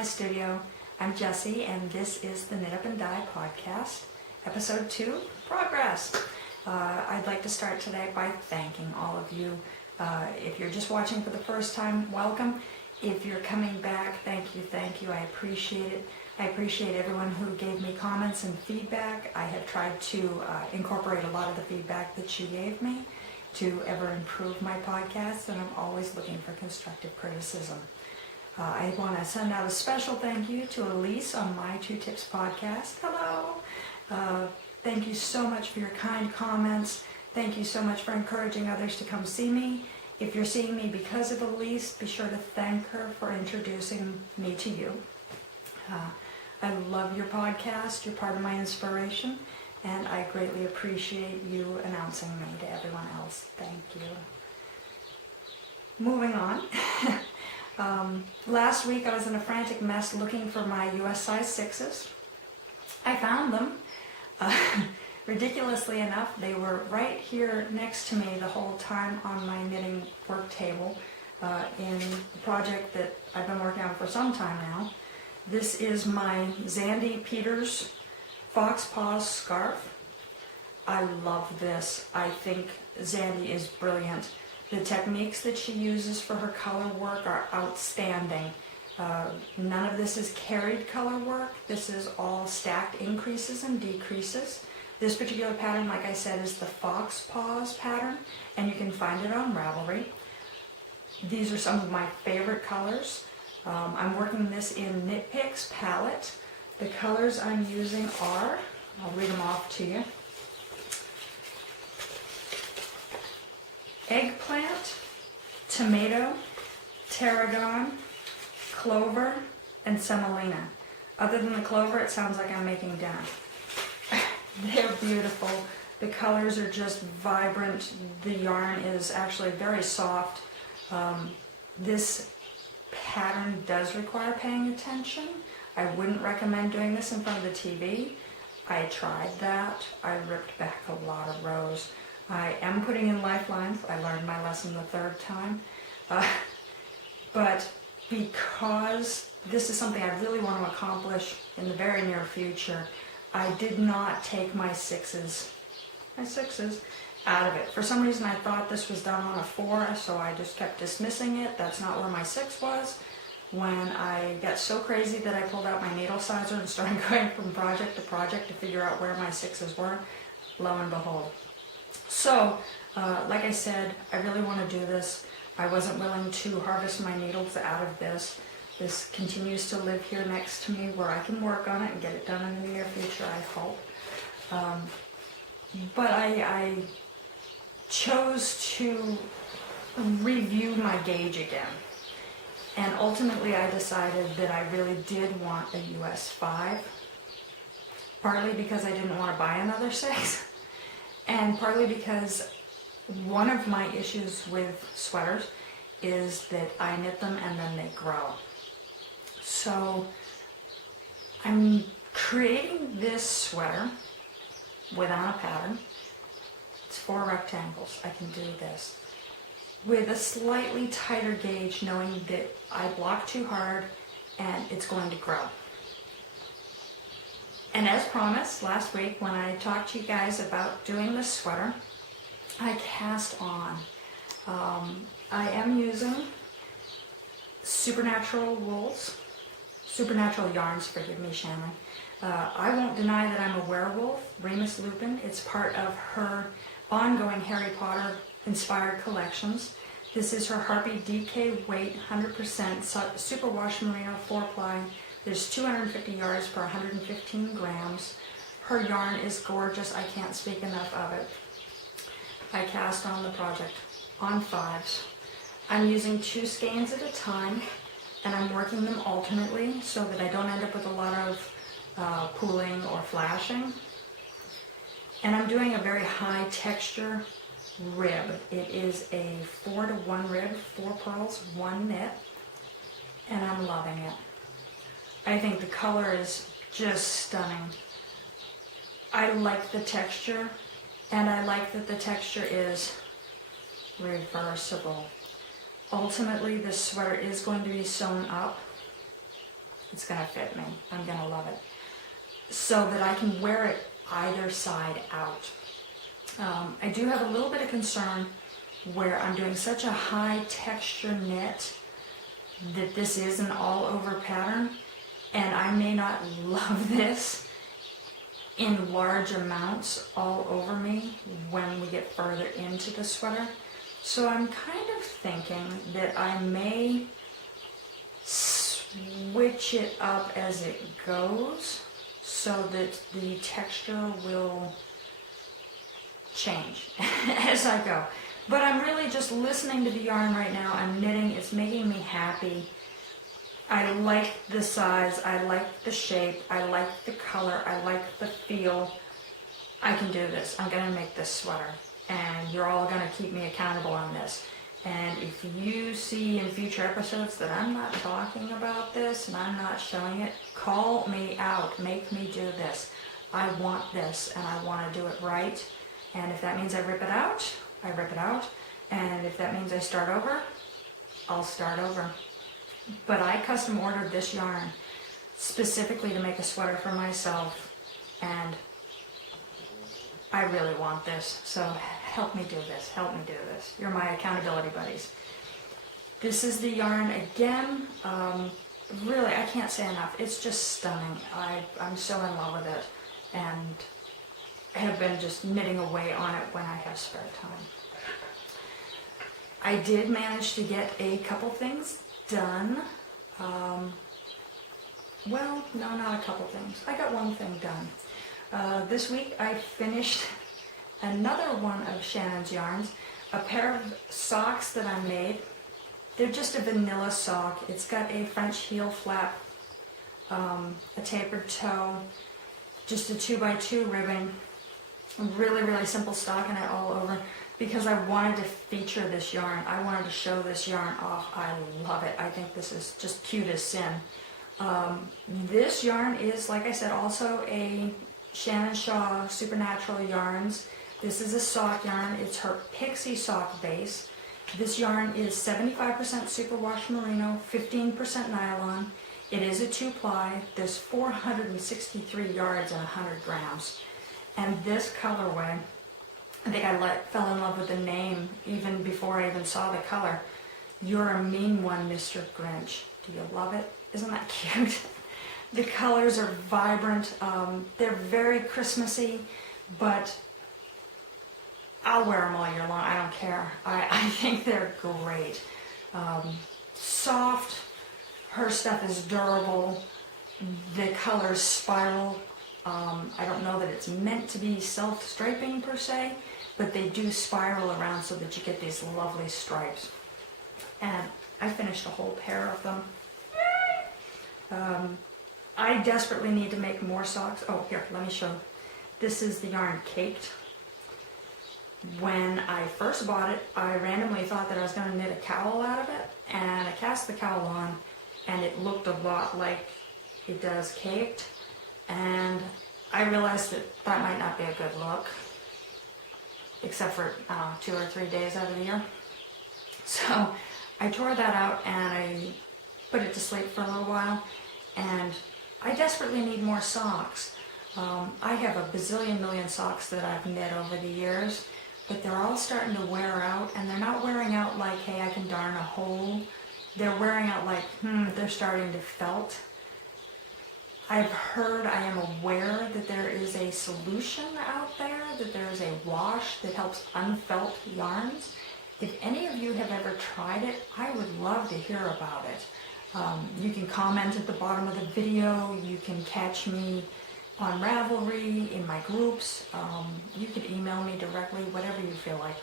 my studio. I'm Jessie, and this is the Knit Up and Dye podcast, episode 2, Progress. I'd like to start today by thanking all of you. If you're just watching for the first time, welcome. If you're coming back, thank you. I appreciate it. I appreciate everyone who gave me comments and feedback. I have tried to incorporate a lot of the feedback that you gave me to ever improve my podcast, and I'm always looking for constructive criticism. I want to send out a special thank you to Elise on My Two Tips podcast. Hello! Thank you so much for your kind comments. Thank you so much for encouraging others to come see me. If you're seeing me because of Elise, be sure to thank her for introducing me to you. I love your podcast. You're part of my inspiration, and I greatly appreciate you announcing me to everyone else. Thank you. Moving on. Last week I was in a frantic mess looking for my US size 6s. I found them. Ridiculously enough, they were right here next to me the whole time on my knitting work table in a project that I've been working on for some time now. This is my Xandy Peters Fox Paws scarf. I love this. I think Xandy is brilliant. The techniques that she uses for her color work are outstanding. None of this is carried color work. This is all stacked increases and decreases. This particular pattern, like I said, is the Fox Paws pattern, and you can find it on Ravelry. These are some of my favorite colors. I'm working this in Knit Picks palette. The colors I'm using are, I'll read them off to you. Eggplant, Tomato, Tarragon, Clover, and Semolina. Other than the Clover, it sounds like I'm making dinner. They're beautiful. The colors are just vibrant. The yarn is actually very soft. This pattern does require paying attention. I wouldn't recommend doing this in front of the TV. I tried that. I ripped back a lot of rows. I am putting in lifelines. I learned my lesson the third time. But because this is something I really want to accomplish in the very near future, I did not take my sixes out of it. For some reason I thought this was done on a 4, so I just kept dismissing it. That's not where my 6 was. When I got so crazy that I pulled out my needle sizer and started going from project to project to figure out where my 6s were, lo and behold. So, like I said, I really want to do this. I wasn't willing to harvest my needles out of this. This continues to live here next to me where I can work on it and get it done in the near future, I hope. But I chose to review my gauge again. And ultimately I decided that I really did want a US 5. Partly because I didn't want to buy another 6. And partly because one of my issues with sweaters is that I knit them and then they grow. So I'm creating this sweater without a pattern. It's 4 rectangles. I can do this with a slightly tighter gauge, knowing that I block too hard and it's going to grow. And as promised last week when I talked to you guys about doing this sweater, I cast on. I am using supernatural wools, supernatural yarns, forgive me, Shannon. I won't deny that I'm a werewolf, Remus Lupin. It's part of her ongoing Harry Potter inspired collections. This is her Harpy DK weight, 100% superwash merino 4-ply. There's 250 yards per 115 grams. Her yarn is gorgeous. I can't speak enough of it. I cast on the project on 5s. I'm using 2 skeins at a time, and I'm working them alternately so that I don't end up with a lot of pooling or flashing. And I'm doing a very high texture rib. It is a 4-to-1 rib, 4 purls, 1 knit, and I'm loving it. I think the color is just stunning. I like the texture, and I like that the texture is reversible. Ultimately, this sweater is going to be sewn up, It's gonna fit me. I'm gonna love it. So that I can wear it either side out. I do have a little bit of concern where I'm doing such a high texture knit that this is an all over pattern, and I may not love this in large amounts all over me when we get further into the sweater. So I'm kind of thinking that I may switch it up as it goes so that the texture will change as I go. But I'm really just listening to the yarn right now. I'm knitting, it's making me happy. I like the size, I like the shape, I like the color, I like the feel. I can do this. I'm gonna make this sweater, and you're all gonna keep me accountable on this. And if you see in future episodes that I'm not talking about this and I'm not showing it, call me out, make me do this. I want this, and I want to do it right. And if that means I rip it out, I rip it out. And if that means I start over, I'll start over. But I custom ordered this yarn specifically to make a sweater for myself, and I really want this. So help me do this, help me do this. You're my accountability buddies. This is the yarn again. Really, I can't say enough. It's just stunning. I'm so in love with it, and have been just knitting away on it when I have spare time. I did manage to get a couple things done. Well, no, not a couple things. I got one thing done. This week I finished another one of Shannon's yarns, a pair of socks that I made. They're just a vanilla sock. It's got a French heel flap, a tapered toe, just a 2x2 ribbon. Really, really simple stockinette all over, because I wanted to feature this yarn. I wanted to show this yarn off. I love it. I think this is just cute as sin. This yarn is, like I said, also a Shannon Shaw Supernatural Yarns. This is a sock yarn. It's her Pixie sock base. This yarn is 75% superwash merino, 15% nylon. It is a 2-ply. There's 463 yards and 100 grams. And this colorway, I think I fell in love with the name even before I even saw the color. You're a mean one, Mr. Grinch. Do you love it? Isn't that cute? The colors are vibrant. They're very Christmassy, but I'll wear them all year long. I don't care. I think they're great. Soft. Her stuff is durable. The colors spiral. I don't know that it's meant to be self-striping per se, but they do spiral around so that you get these lovely stripes. And I finished a whole pair of them. I desperately need to make more socks. Oh, here, let me show. This is the yarn Caked. When I first bought it, I randomly thought that I was going to knit a cowl out of it, and I cast the cowl on, and it looked a lot like it does Caked. And I realized that that might not be a good look, except for 2 or 3 days out of the year. So I tore that out and I put it to sleep for a little while, and I desperately need more socks. I have a bazillion million socks that I've knit over the years, but they're all starting to wear out, and they're not wearing out like, hey, I can darn a hole. They're wearing out like, they're starting to felt. I've heard, I am aware that there is a solution out there, that there is a wash that helps unfelt yarns. If any of you have ever tried it, I would love to hear about it. You can comment at the bottom of the video, you can catch me on Ravelry, in my groups, you can email me directly, whatever you feel like.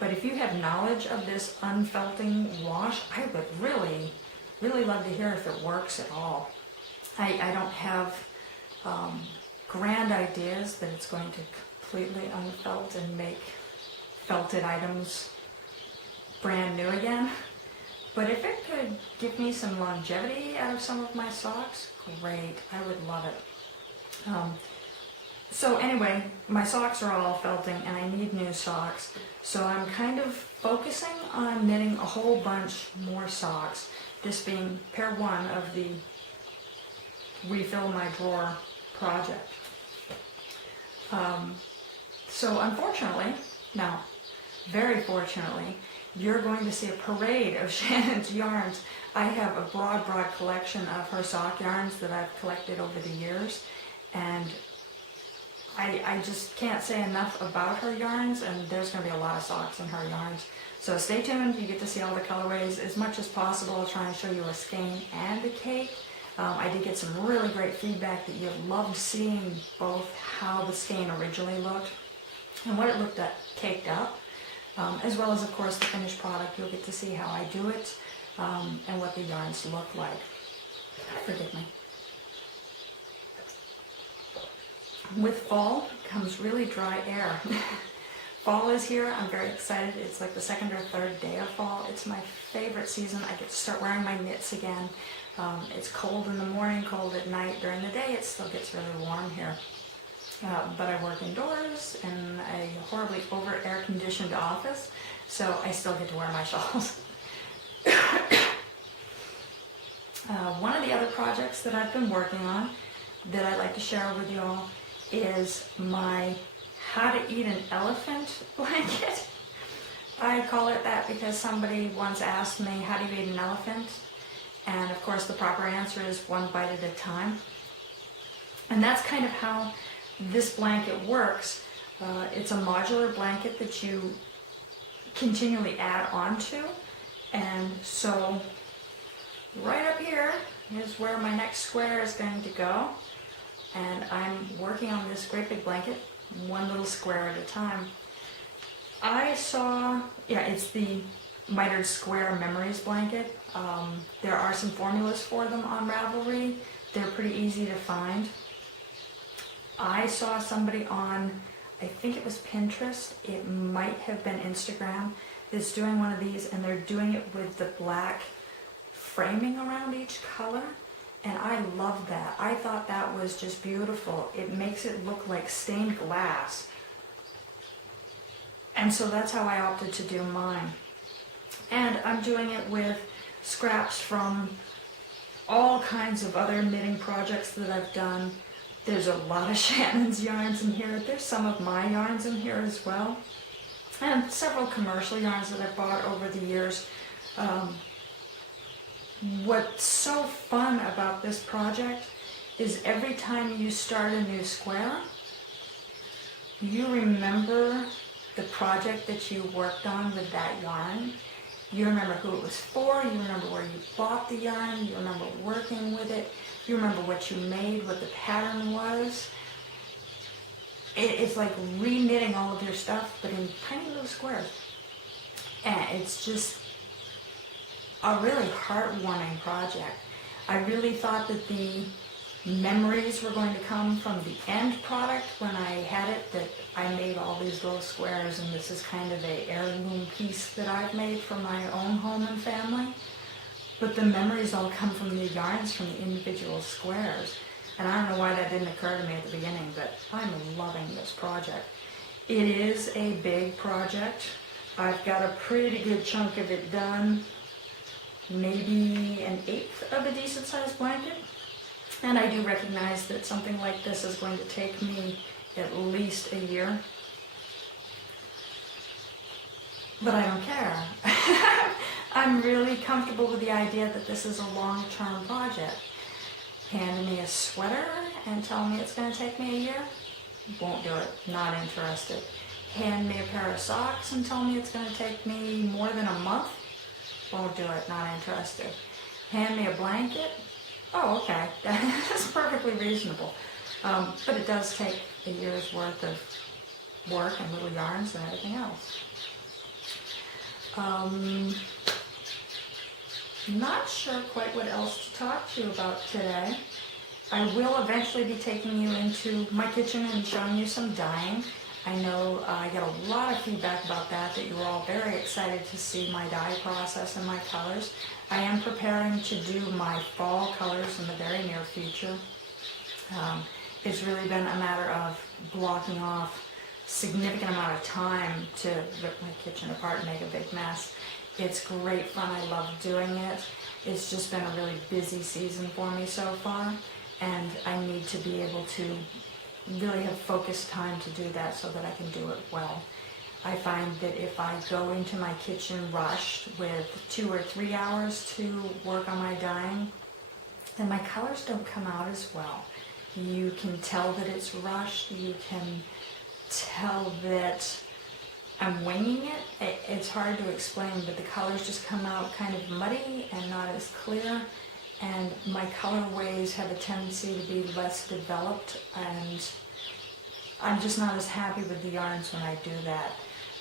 But if you have knowledge of this unfelting wash, I would really, really love to hear if it works at all. I don't have grand ideas that it's going to completely unfelt and make felted items brand new again. But if it could give me some longevity out of some of my socks, great. I would love it. So anyway, my socks are all felting and I need new socks. So I'm kind of focusing on knitting a whole bunch more socks. This being pair 1 of the refill my drawer project. So unfortunately, no, very fortunately, you're going to see a parade of Shannon's yarns. I have a broad collection of her sock yarns that I've collected over the years, and I just can't say enough about her yarns, and there's going to be a lot of socks in her yarns. So stay tuned, you get to see all the colorways as much as possible. I'll try and show you a skein and a cake. I did get some really great feedback that you loved seeing both how the skein originally looked and what it looked at caked up, as well as, of course, the finished product. You'll get to see how I do it and what the yarns look like. Forgive me. With fall comes really dry air. Fall is here. I'm very excited. It's like the second or third day of fall. It's my favorite season. I get to start wearing my knits again. It's cold in the morning, cold at night. During the day, it still gets really warm here. But I work indoors in a horribly over-air conditioned office, so I still get to wear my shawls. One of the other projects that I've been working on that I'd like to share with you all is my How to Eat an Elephant blanket. I call it that because somebody once asked me, how do you eat an elephant? And of course the proper answer is one bite at a time. And that's kind of how this blanket works. It's a modular blanket that you continually add onto. And so right up here is where my next square is going to go. And I'm working on this great big blanket, one little square at a time. I saw, it's the mitered square memories blanket. There are some formulas for them on Ravelry. They're pretty easy to find. I saw somebody on, I think it was Pinterest, it might have been Instagram, that's doing one of these, and they're doing it with the black framing around each color. And I love that. I thought that was just beautiful. It makes it look like stained glass. And so that's how I opted to do mine. And I'm doing it with scraps from all kinds of other knitting projects that I've done. There's a lot of Shannon's yarns in here. There's some of my yarns in here as well. And several commercial yarns that I've bought over the years. What's so fun about this project is every time you start a new square, you remember the project that you worked on with that yarn. You remember who it was for, you remember where you bought the yarn, you remember working with it, you remember what you made, what the pattern was. It's like re-knitting all of your stuff, but in tiny little squares. And it's just a really heartwarming project. I really thought that the memories were going to come from the end product when I had it, that I made all these little squares, and this is kind of a heirloom piece that I've made for my own home and family. But the memories all come from the yarns from the individual squares. And I don't know why that didn't occur to me at the beginning, but I'm loving this project. It is a big project. I've got a pretty good chunk of it done. Maybe an eighth of a decent sized blanket. And I do recognize that something like this is going to take me at least a year. But I don't care. I'm really comfortable with the idea that this is a long-term project. Hand me a sweater and tell me it's going to take me a year? Won't do it. Not interested. Hand me a pair of socks and tell me it's going to take me more than a month? Won't do it. Not interested. Hand me a blanket? Oh, okay. That's perfectly reasonable. But it does take a year's worth of work and little yarns and everything else. Not sure quite what else to talk to you about today. I will eventually be taking you into my kitchen and showing you some dyeing. I know I get a lot of feedback about that you were all very excited to see my dye process and my colors. I am preparing to do my fall colors in the very near future. It's really been a matter of blocking off significant amount of time to rip my kitchen apart and make a big mess. It's great fun. I love doing it. It's just been a really busy season for me so far. and I need to be able to really have focused time to do that so that I can do it well. I find that if I go into my kitchen rushed with 2 or 3 hours to work on my dyeing, then my colors don't come out as well. You can tell that it's rushed. You can tell that I'm winging it. It's hard to explain, but the colors just come out kind of muddy and not as clear. And my colorways have a tendency to be less developed, and I'm just not as happy with the yarns when I do that.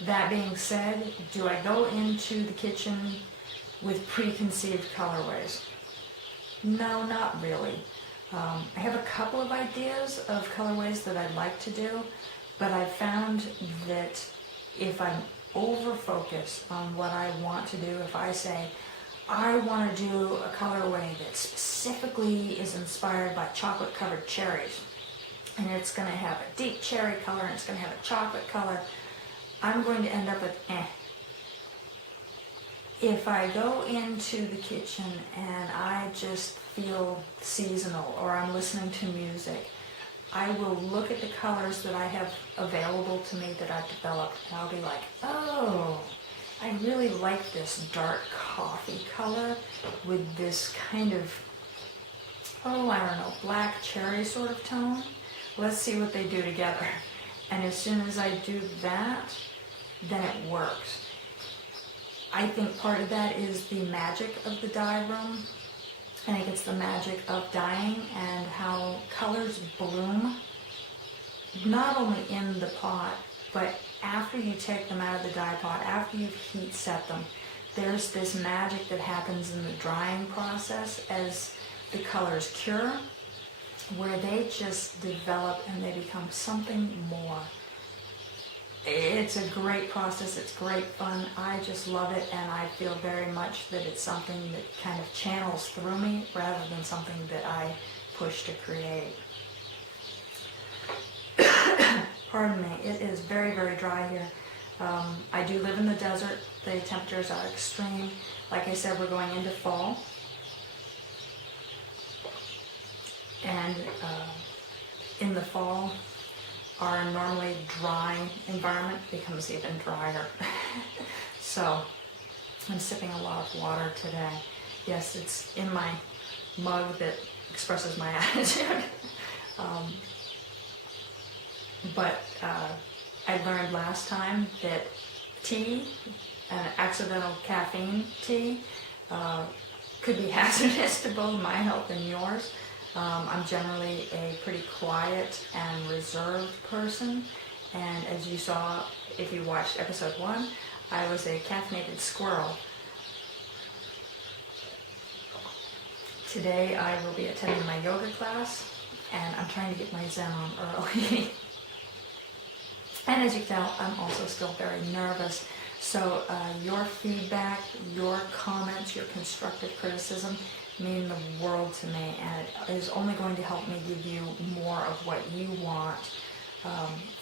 That being said, do I go into the kitchen with preconceived colorways? No, not really. I have a couple of ideas of colorways that I'd like to do, but I've found that if I'm over-focused on what I want to do, if I say, I want to do a colorway that specifically is inspired by chocolate-covered cherries, and it's going to have a deep cherry color, and it's going to have a chocolate color, I'm going to end up with If I go into the kitchen and I just feel seasonal, or I'm listening to music, I will look at the colors that I have available to me that I've developed, and I'll be like, oh, I really like this dark coffee color with this kind of, oh, I don't know, black cherry sort of tone. Let's see what they do together. And as soon as I do that, then it works. I think part of that is the magic of the dye room. I think it's the magic of dyeing and how colors bloom, not only in the pot, but after you take them out of the dye pot, after you've heat set them. There's this magic that happens in the drying process as the colors cure, where they just develop and they become something more. It's a great process, it's great fun, I just love it, and I feel very much that it's something that kind of channels through me rather than something that I push to create. Pardon me, it is very, very dry here. I do live in the desert, the temperatures are extreme. Like I said, we're going into fall. And in the fall, our normally dry environment becomes even drier. So I'm sipping a lot of water today. Yes, it's in my mug that expresses my attitude. But I learned last time that tea, accidental caffeine tea, could be hazardous to both my health and yours. I'm generally a pretty quiet and reserved person, and as you saw if you watched episode 1, I was a caffeinated squirrel. Today I will be attending my yoga class, and I'm trying to get my Zen on early. And as you can tell, I'm also still very nervous. So your feedback, your comments, your constructive criticism mean the world to me, and it is only going to help me give you more of what you want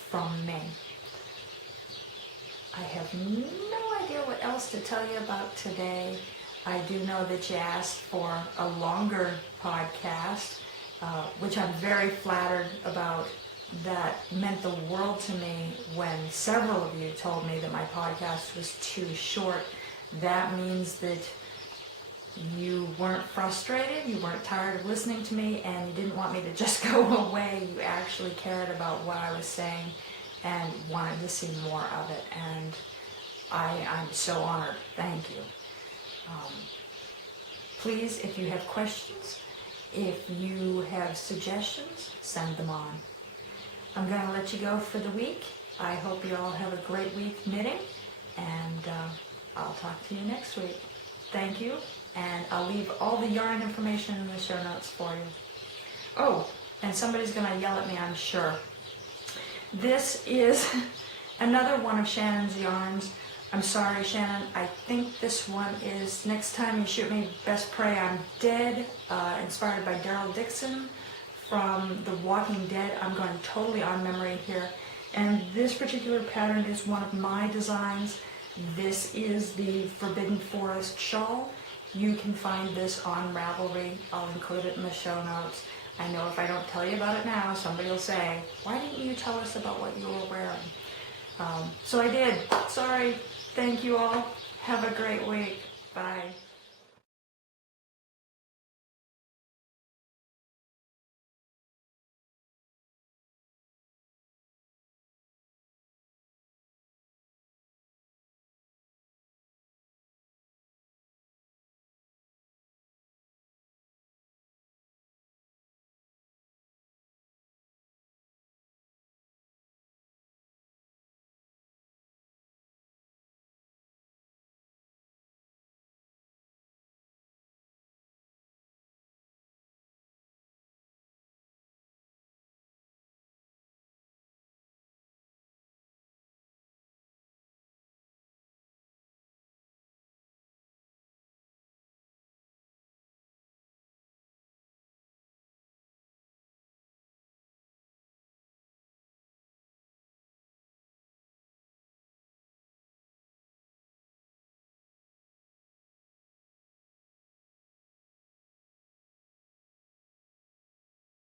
from me. I have no idea what else to tell you about today. I do know that you asked for a longer podcast, which I'm very flattered about. That meant the world to me when several of you told me that my podcast was too short. That means that you weren't frustrated, you weren't tired of listening to me, and you didn't want me to just go away. You actually cared about what I was saying and wanted to see more of it, and I'm so honored. Thank you. Please, if you have questions, if you have suggestions, send them on. I'm going to let you go for the week. I hope you all have a great week knitting, and I'll talk to you next week. Thank you, and I'll leave all the yarn information in the show notes for you. Oh, and somebody's going to yell at me, I'm sure. This is another one of Shannon's yarns. I'm sorry, Shannon. I think this one is Next Time You Shoot Me, Best Pray I'm Dead, inspired by Daryl Dixon from The Walking Dead. I'm going totally on memory here. And this particular pattern is one of my designs. This is the Forbidden Forest shawl. You can find this on Ravelry. I'll include it in the show notes. I know if I don't tell you about it now, somebody will say, why didn't you tell us about what you were wearing? So I did. Sorry. Thank you all. Have a great week. Bye.